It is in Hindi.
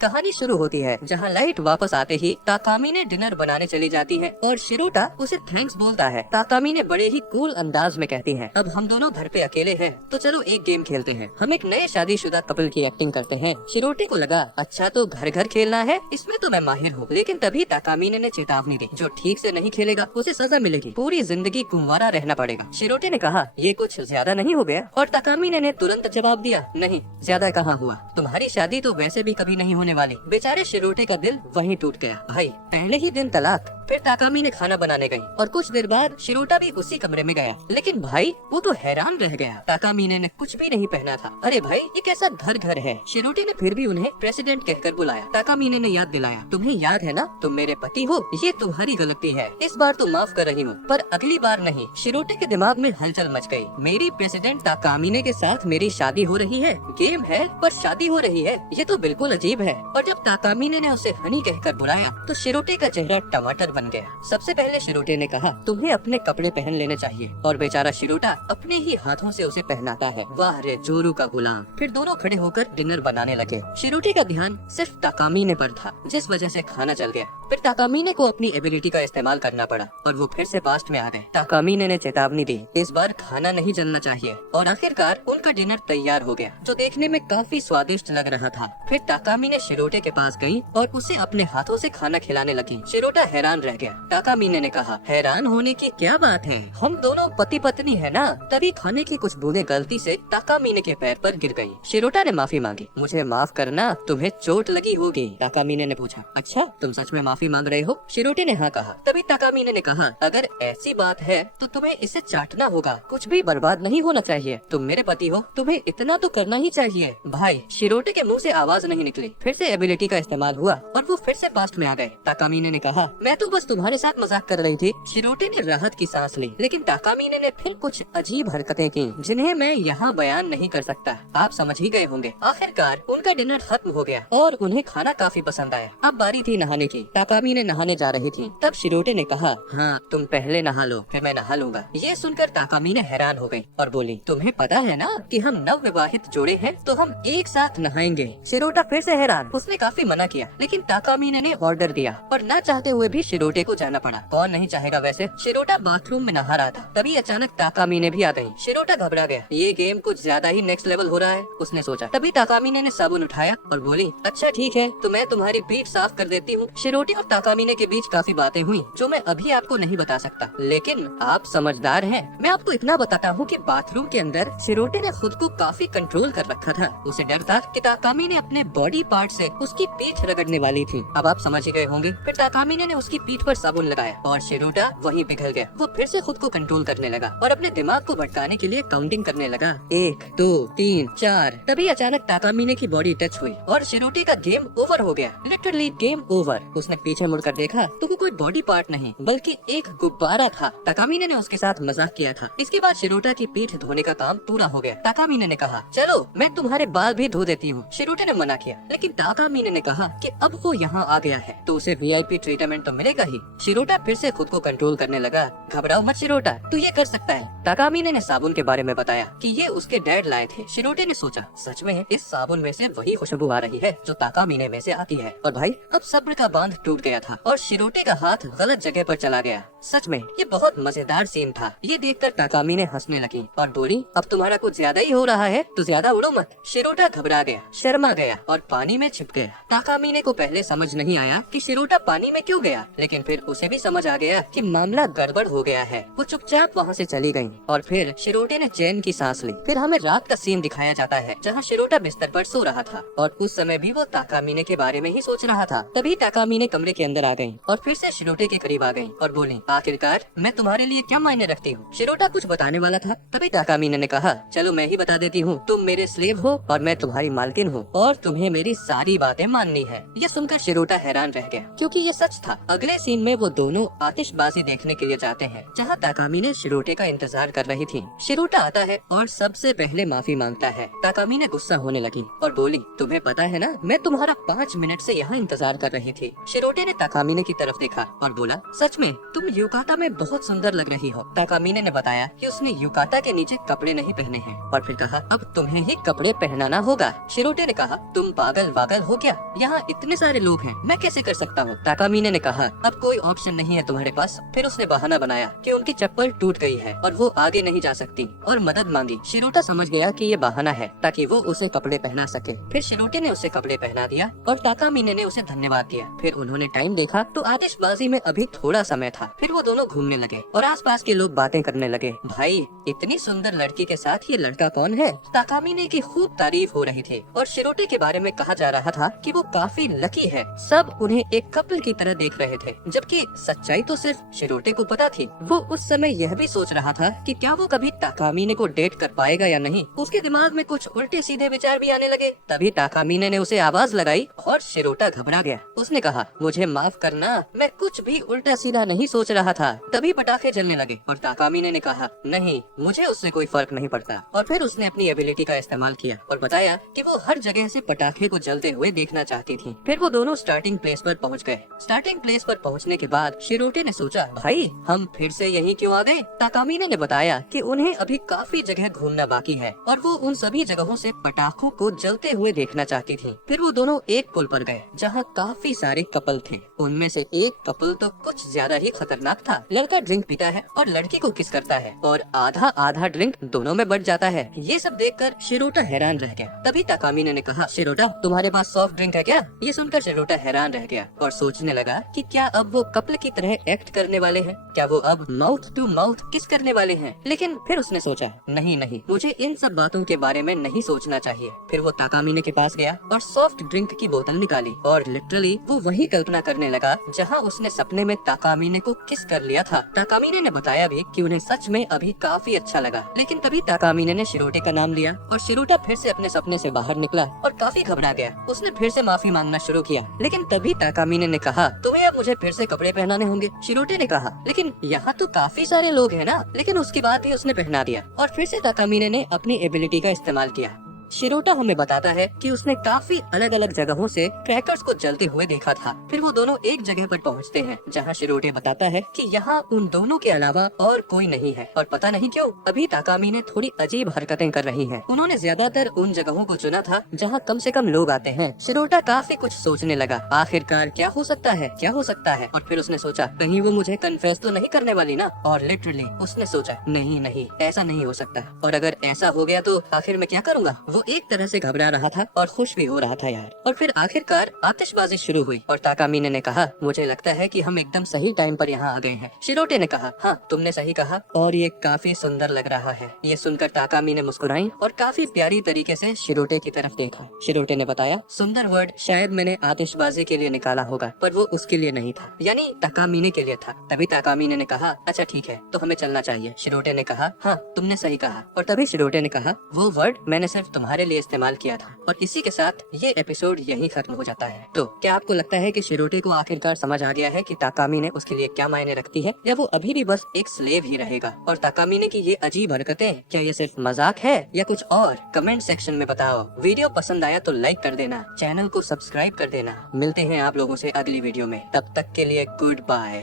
कहानी शुरू होती है जहाँ लाइट वापस आते ही ताकामी ने डिनर बनाने चली जाती है और शिरोटा उसे थैंक्स बोलता है। ताकामी ने बड़े ही कूल अंदाज में कहती है, अब हम दोनों घर पे अकेले हैं तो चलो एक गेम खेलते हैं। हम एक नए शादीशुदा कपल की एक्टिंग करते हैं। शिरोटे को लगा अच्छा तो घर घर खेलना है, इसमें तो मैं माहिर हूँ। लेकिन तभी ताकामी ने चेतावनी दी, जो ठीक से नहीं खेलेगा उसे सजा मिलेगी, पूरी जिंदगी कुंवारा रहना पड़ेगा। शिरोटे ने कहा ये कुछ ज्यादा नहीं हो गया? और ताकामी ने तुरंत जवाब दिया, नहीं ज्यादा कहाँ हुआ, तुम्हारी शादी तो वैसे भी कभी नहीं होने वाली। बेचारे शिरोटे का दिल वहीं टूट गया। भाई पहले ही दिन तलाक। फिर ताकामी ने खाना बनाने गई और कुछ देर बाद शिरोटा भी उसी कमरे में गया। लेकिन भाई वो तो हैरान रह गया, ताकामी ने कुछ भी नहीं पहना था। अरे भाई ये कैसा घर है। शिरोटे ने फिर भी उन्हें प्रेसिडेंट कहकर बुलाया। ताकामी ने याद दिलाया, तुम्हें याद है ना तुम मेरे पति हो, ये तुम्हारी गलती है, इस बार तो माफ कर रही हूँ पर अगली बार नहीं। शिरोटे के दिमाग में हलचल मच गई। मेरी प्रेसिडेंट ताकामी के साथ मेरी शादी हो रही है, गेम है पर शादी हो रही है, ये तो बिल्कुल अजीब है। और जब ताकामी ने उसे हनी कहकर बुलाया तो शिरोटे का चेहरा टमाटर बन गया। सबसे पहले शिरोटे ने कहा, तुम्हें अपने कपड़े पहन लेने चाहिए। और बेचारा शिरोटा अपने ही हाथों से उसे पहनाता है। वाह रे जोरू का गुलाम। फिर दोनों खड़े होकर डिनर बनाने लगे। शिरोटे का ध्यान सिर्फ ताकामी पर था, जिस वजह से खाना जल गया। फिर ताकामी को अपनी एबिलिटी का इस्तेमाल करना पड़ा और वो फिर से पास्ट में आ गए। ताकामी ने चेतावनी दी, इस बार खाना नहीं जलना चाहिए। और आखिरकार उनका डिनर तैयार हो गया, जो देखने में काफी स्वादिष्ट लग रहा था। फिर ताकामी ने शिरोटे के पास गई और उसे अपने हाथों से खाना खिलाने लगी। शिरोटा हैरान रह गया। ताकामी ने कहा, हैरान होने की क्या बात है, हम दोनों पति पत्नी है ना। तभी खाने की कुछ बूंदें गलती से ताकामी के पैर पर गिर गयी। शिरोटा ने माफी मांगी, मुझे माफ करना, तुम्हें चोट लगी होगी। ताकामी ने पूछा, अच्छा तुम सच में माफी मांग रहे हो? शिरोटे ने हाँ कहा। तभी ताकामी ने कहा, अगर ऐसी बात है तो तुम्हें इसे चाटना होगा, कुछ भी बर्बाद नहीं होना चाहिए। तुम मेरे पति हो, तुम्हें इतना तो करना ही चाहिए। भाई शिरोटे के मुंह से आवाज नहीं निकली। फिर से एबिलिटी का इस्तेमाल हुआ और वो फिर से पास्ट में आ गए। ताकामी ने कहा, मैं तो बस तुम्हारे साथ मजाक कर रही थी। शिरोटे ने राहत की सांस ली, लेकिन ताकामी ने फिर कुछ अजीब हरकतें की, जिन्हें मैं यहाँ बयान नहीं कर सकता। आप समझ ही गए होंगे। आखिरकार उनका डिनर खत्म हो गया और उन्हें खाना काफी पसंद आया। अब बारी थी नहाने की। ताकामी ने नहाने जा रही थी, तब शिरोटे ने कहा, हाँ तुम पहले नहा लो, फिर मैं नहा लूंगा। ये सुनकर ताकामी ने हैरान हो गई और बोली, तुम्हें पता है ना कि हम नव विवाहित जोड़े हैं, तो हम एक साथ नहाएंगे। शिरोटा फिर से हैरान। उसने काफी मना किया, लेकिन ताकामी ने ऑर्डर दिया और न चाहते हुए भी शिरोटे को जाना पड़ा। कौन नहीं चाहेगा वैसे। शिरोटा बाथरूम में नहा रहा था, तभी अचानक ताकामी ने भी आ गई। शिरोटा घबरा गया, ये गेम कुछ ज्यादा ही नेक्स्ट लेवल हो रहा है, उसने सोचा। तभी ताकामी ने साबुन उठाया और बोली, अच्छा ठीक है तो मैं तुम्हारी पीठ साफ कर देती हूँ। शिरोटे और ताकामी के बीच काफी बातें हुई, जो मैं अभी आपको नहीं बता सकता, लेकिन आप समझदार हैं। मैं आपको इतना बताता हूँ कि बाथरूम के अंदर शिरोटे ने खुद को काफी कंट्रोल कर रखा था। उसे डर था कि ताकामी ने अपने बॉडी पार्ट से उसकी पीठ रगड़ने वाली थी। अब आप समझ ही गए होंगे। फिर ताकामी ने उसकी पीठ पर साबुन लगाया और शिरोटा वहीं पिघल गया। वो फिर से खुद को कंट्रोल करने लगा और अपने दिमाग को भटकाने के लिए काउंटिंग करने लगा, 1 2 3 4। तभी अचानक ताकामी की बॉडी टच हुई और शिरोटे का गेम ओवर हो गया। Literally game over. उसने पीछे मुड़कर देखा तो वो कोई बॉडी पार्ट नहीं बल्कि एक गुब्बारा था। ताकामी ने उसके साथ मजाक किया था। इसके बाद शिरोटा की पीठ धोने का काम पूरा हो गया। ताकामी ने कहा, चलो मैं तुम्हारे बाल भी धो देती हूँ। शिरोटे ने मना किया, लेकिन ताकामी ने कहा कि अब वो यहाँ आ गया है तो उसे VIP ट्रीटमेंट तो मिलेगा ही। शिरोटा फिर से खुद को कंट्रोल करने लगा। घबराओ मत शिरोटा, तू ये कर सकता है। ताकामी ने साबुन के बारे में बताया कि ये उसके डैड लाए थे। शिरोटे ने सोचा, सच में इस साबुन में से वही खुशबू आ रही है जो ताकामी में से आती है। और भाई अब सब्र का बांध टूट गया था और शिरोटे का हाथ गलत जगह पर चला गया। सच में ये बहुत मजेदार सीन था। ये देखकर ताकामी ने हंसने लगी और बोली, अब तुम्हारा कुछ ज्यादा ही हो रहा है तो ज्यादा उड़ो मत। शिरोटा घबरा गया, शर्मा गया और पानी में छिप गया। ताकामी को पहले समझ नहीं आया कि शिरोटा पानी में क्यों गया, लेकिन फिर उसे भी समझ आ गया कि मामला गड़बड़ हो गया है। वो चुपचाप वहाँ से चली गयी और फिर शिरोटे ने चैन की सांस ली। फिर हमें रात का सीन दिखाया जाता है जहाँ शिरोटा बिस्तर पर सो रहा था और उस समय भी वो ताकामी के बारे में ही सोच रहा था। तभी ताकामी कमरे के अंदर आ गयी और फिर से शिरोटे के करीब आ गयी और बोली, आखिरकार मैं तुम्हारे लिए क्या मायने रखती हूँ। शिरोटा कुछ बताने वाला था, तभी ताकामी ने कहा, चलो मैं ही बता देती हूँ, तुम मेरे स्लेव हो और मैं तुम्हारी मालकिन हूँ और तुम्हें मेरी सारी बातें माननी है। ये सुनकर शिरोटा हैरान रह गया, क्योंकि ये सच था। अगले सीन में वो दोनों आतिशबाजी देखने के लिए जाते हैं, जहाँ ताकामी ने शिरोटे का इंतजार कर रही थी। शिरोटा आता है और सबसे पहले माफी मांगता है। ताकामी ने गुस्सा होने लगी और बोली, तुम्हें पता है ना मैं तुम्हारा 5 मिनट से यहाँ इंतजार कर रही थी। शिरोटे ने ताकामी की तरफ देखा और बोला, सच में तुम युकाता में बहुत सुंदर लग रही हो। ताकामिने ने बताया कि उसने युकाता के नीचे कपड़े नहीं पहने हैं और फिर कहा अब तुम्हें ही कपड़े पहनाना होगा। शिरोटे ने कहा तुम पागल वागल हो क्या, यहाँ इतने सारे लोग हैं, मैं कैसे कर सकता हूँ। ताकामिने ने कहा अब कोई ऑप्शन नहीं है तुम्हारे पास। फिर उसने बहाना बनाया कि उनकी चप्पल टूट गई है और वो आगे नहीं जा सकती और मदद मांगी। शिरोटा समझ गया कि ये बहाना है ताकि वो उसे कपड़े पहना सके। फिर शिरोटे ने उसे कपड़े पहना दिया और ताकामिने ने उसे धन्यवाद दिया। फिर उन्होंने टाइम देखा तो आतिशबाजी में अभी थोड़ा समय था। फिर वो दोनों घूमने लगे और आसपास के लोग बातें करने लगे। भाई इतनी सुंदर लड़की के साथ ये लड़का कौन है। ताकामिने की खूब तारीफ हो रही थी और शिरोटे के बारे में कहा जा रहा था कि वो काफी लकी है। सब उन्हें एक कपल की तरह देख रहे थे, जबकि सच्चाई तो सिर्फ शिरोटे को पता थी। वो उस समय यह भी सोच रहा था कि क्या वो कभी ताकामिने को डेट कर पाएगा या नहीं। उसके दिमाग में कुछ उल्टे सीधे विचार भी आने लगे। तभी ताकामिने ने उसे आवाज लगाई और शिरोटा घबरा गया। उसने कहा मुझे माफ करना, मैं कुछ भी उल्टा सीधा नहीं सोच रहा था। तभी पटाखे जलने लगे और ताकामिने ने कहा नहीं, मुझे उससे कोई फर्क नहीं पड़ता। और फिर उसने अपनी एबिलिटी का इस्तेमाल किया और बताया कि वो हर जगह से पटाखे को जलते हुए देखना चाहती थी। फिर वो दोनों स्टार्टिंग प्लेस पर पहुंच गए। स्टार्टिंग प्लेस पर पहुंचने के बाद शिरोटे ने सोचा भाई हम फिर से यहीं क्यों आ गए। ताकामिने ने बताया कि उन्हें अभी काफी जगह घूमना बाकी है और वो उन सभी जगहों से पटाखों को जलते हुए देखना चाहती थी। फिर वो दोनों एक पुल पर गए जहाँ काफी सारे कपल थे। उनमें से एक कपल तो कुछ ज्यादा ही खतरनाक था। लड़का ड्रिंक पीता है और लड़की को किस करता है और आधा आधा ड्रिंक दोनों में बढ़ जाता है। ये सब देखकर शिरोटा हैरान रह गया। तभी ताकामिने ने कहा शिरोटा तुम्हारे पास सॉफ्ट ड्रिंक है क्या। ये सुनकर शिरोटा हैरान रह गया और सोचने लगा कि क्या अब वो कपल की तरह एक्ट करने वाले हैं, क्या वो अब माउथ टू माउथ किस करने वाले हैं। लेकिन फिर उसने सोचा नहीं, मुझे इन सब बातों के बारे में नहीं सोचना चाहिए। फिर वो ताकामिने के पास गया और सॉफ्ट ड्रिंक की बोतल निकाली और लिटरली वो वही कल्पना करने लगा जहाँ उसने सपने में ताकामिने को किस कर लिया था। ताकामिने ने बताया भी कि उन्हें सच में अभी काफी अच्छा लगा। लेकिन तभी ताकामिने ने शिरोटे का नाम लिया और शिरोटा फिर से अपने सपने से बाहर निकला और काफी घबरा गया। उसने फिर से माफी मांगना शुरू किया। लेकिन तभी ताकामिने ने कहा तुम्हें अब मुझे फिर से कपड़े पहनाने होंगे। शिरोटे ने कहा लेकिन यहाँ तो काफी सारे लोग हैं ना। लेकिन उसके बाद भी उसने पहना दिया और फिर से ताकामिने ने अपनी एबिलिटी का इस्तेमाल किया। शिरोटा हमें बताता है कि उसने काफी अलग अलग जगहों से क्रैकर्स को जलते हुए देखा था। फिर वो दोनों एक जगह पर पहुंचते हैं जहां शिरोटे बताता है कि यहाँ उन दोनों के अलावा और कोई नहीं है और पता नहीं क्यों अभी ताकामिने थोड़ी अजीब हरकतें कर रही है। उन्होंने ज्यादातर उन जगहों को चुना था जहाँ कम से कम लोग आते हैं। शिरोटा काफी कुछ सोचने लगा, आखिरकार क्या हो सकता है, क्या हो सकता है। और फिर उसने सोचा कहीं वो मुझे कन्फेस तो नहीं करने वाली ना। और लिटरली उसने सोचा नहीं, ऐसा नहीं हो सकता और अगर ऐसा हो गया तो आखिर मैं क्या करूँगा। वो एक तरह से घबरा रहा था और खुश भी हो रहा था यार। और फिर आखिरकार आतिशबाजी शुरू हुई और ताकामिने ने कहा मुझे लगता है कि हम एकदम सही टाइम पर यहाँ आ गए हैं। शिरोटे ने कहा हाँ तुमने सही कहा और ये काफी सुंदर लग रहा है। ये सुनकर ताकामिने मुस्कुराई और काफी प्यारी तरीके से शिरोटे की तरफ देखा। शिरोटे ने बताया सुंदर वर्ड शायद मैंने आतिशबाजी के लिए निकाला होगा पर वो उसके लिए नहीं था, यानी ताकामिने के लिए था। तभी ताकामिने ने कहा अच्छा ठीक है तो हमें चलना चाहिए। शिरोटे ने कहा हाँ तुमने सही कहा। और तभी शिरोटे ने कहा वो वर्ड मैंने सिर्फ तुम्हारे लिए इस्तेमाल किया था। और इसी के साथ ये एपिसोड यहीं खत्म हो जाता है। तो क्या आपको लगता है कि शिरोटे को आखिरकार समझ आ गया है कि ताकामिने उसके लिए क्या मायने रखती है, या वो अभी भी बस एक स्लेव ही रहेगा। और ताकामिने की ये अजीब हरकतें क्या ये सिर्फ मजाक है या कुछ और, कमेंट सेक्शन में बताओ। वीडियो पसंद आया तो लाइक कर देना, चैनल को सब्सक्राइब कर देना। मिलते हैं आप लोगों से अगली वीडियो में, तब तक के लिए गुड बाय।